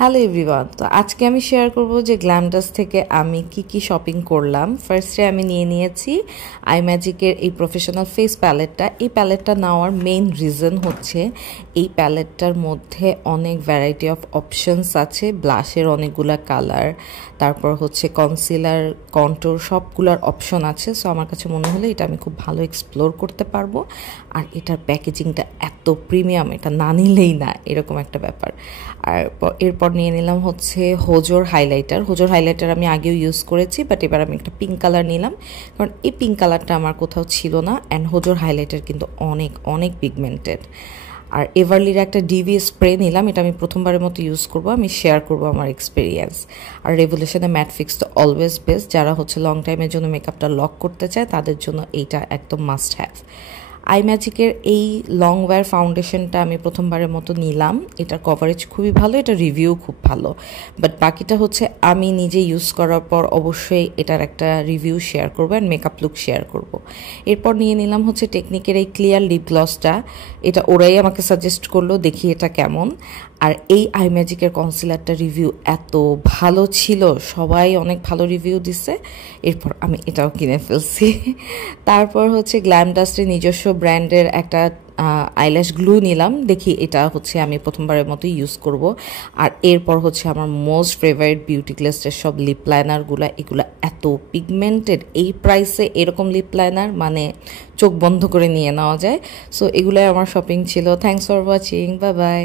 Hello everyone, তো আজকে আমি শেয়ার করব যে গ্ল্যামডাস থেকে আমি কি শপিং করলাম। ফার্স্টে আমি নিয়েছি আই ম্যাজিকের এই প্রফেশনাল ফেস প্যালেটটা। এই প্যালেটটা নেওয়ার মেইন রিজন হচ্ছে এই প্যালেটটার মধ্যে অনেক ভ্যারাইটি অফ অপশনস আছে, ব্লাশের অনেকগুলা কালার, তারপর হচ্ছে কনসিলার, কন্ট্যুর সবগুলার অপশন আছে। সো আমার কাছে মনে হলো এটা আমি খুব ভালো এক্সপ্লোর করতে পারবো। আর এটার প্যাকেজিংটা এত প্রিমিয়াম, এটা না নিলেই না এরকম একটা ব্যাপার। আর এরপর নিয়ে নিলাম হচ্ছে হোজোর হাইলাইটার আমি আগেও ইউজ করেছি, বাট এবার আমি একটা পিঙ্ক কালার নিলাম, কারণ এই পিঙ্ক কালারটা আমার কোথাও ছিল না। অ্যান্ড হোজোর হাইলাইটার কিন্তু অনেক অনেক পিগমেন্টেড। আর এভারলির একটা ডিভি স্প্রে নিলাম, এটা আমি প্রথমবারের মতো ইউজ করব, আমি শেয়ার করব আমার এক্সপিরিয়েন্স। আর রেভলিউশনের ম্যাট ফিক্স তো অলওয়েজ বেস্ট, যারা হচ্ছে লং টাইমের জন্য মেকআপটা লক করতে চায় তাদের জন্য এইটা একদম মাস্ট হ্যাভ। আই ম্যাজিকের এই লং ওয়্যার ফাউন্ডেশনটা আমি প্রথমবারের মতো নিলাম, এটার কভারেজ খুবই ভালো, এটা রিভিউ খুব ভালো, বাট বাকিটা হচ্ছে আমি নিজে ইউজ করার পর অবশ্যই এটার একটা রিভিউ শেয়ার করবো অ্যান্ড মেকআপ লুক শেয়ার করব। এরপর নিয়ে নিলাম হচ্ছে টেকনিকের এই ক্লিয়ার লিপ গ্লসটা, এটা ওরাই আমাকে সাজেস্ট করলো, দেখি এটা কেমন। আর এই আই ম্যাজিকের কনসিলারটা রিভিউ এত ভালো ছিল, সবাই অনেক ভালো রিভিউ দিছে, এরপর আমি এটাও কিনে ফেলছি। তারপর হচ্ছে গ্ল্যামডাস্টের নিজস্ব ব্র্যান্ডের একটা আইল্যাশ গ্লু নিলাম, দেখি এটা হচ্ছে আমি প্রথমবারের মতো ইউজ করব। আর এরপর হচ্ছে আমার মোস্ট ফেভারিট বিউটি গ্লেসের সব লিপ লাইনারগুলো, এগুলো এত পিগমেন্টেড, এই প্রাইসে এরকম লিপ লাইনার মানে চোখ বন্ধ করে নিয়ে নেওয়া যায়। সো এগুলোই আমার শপিং ছিল। Thanks for watching, bye bye.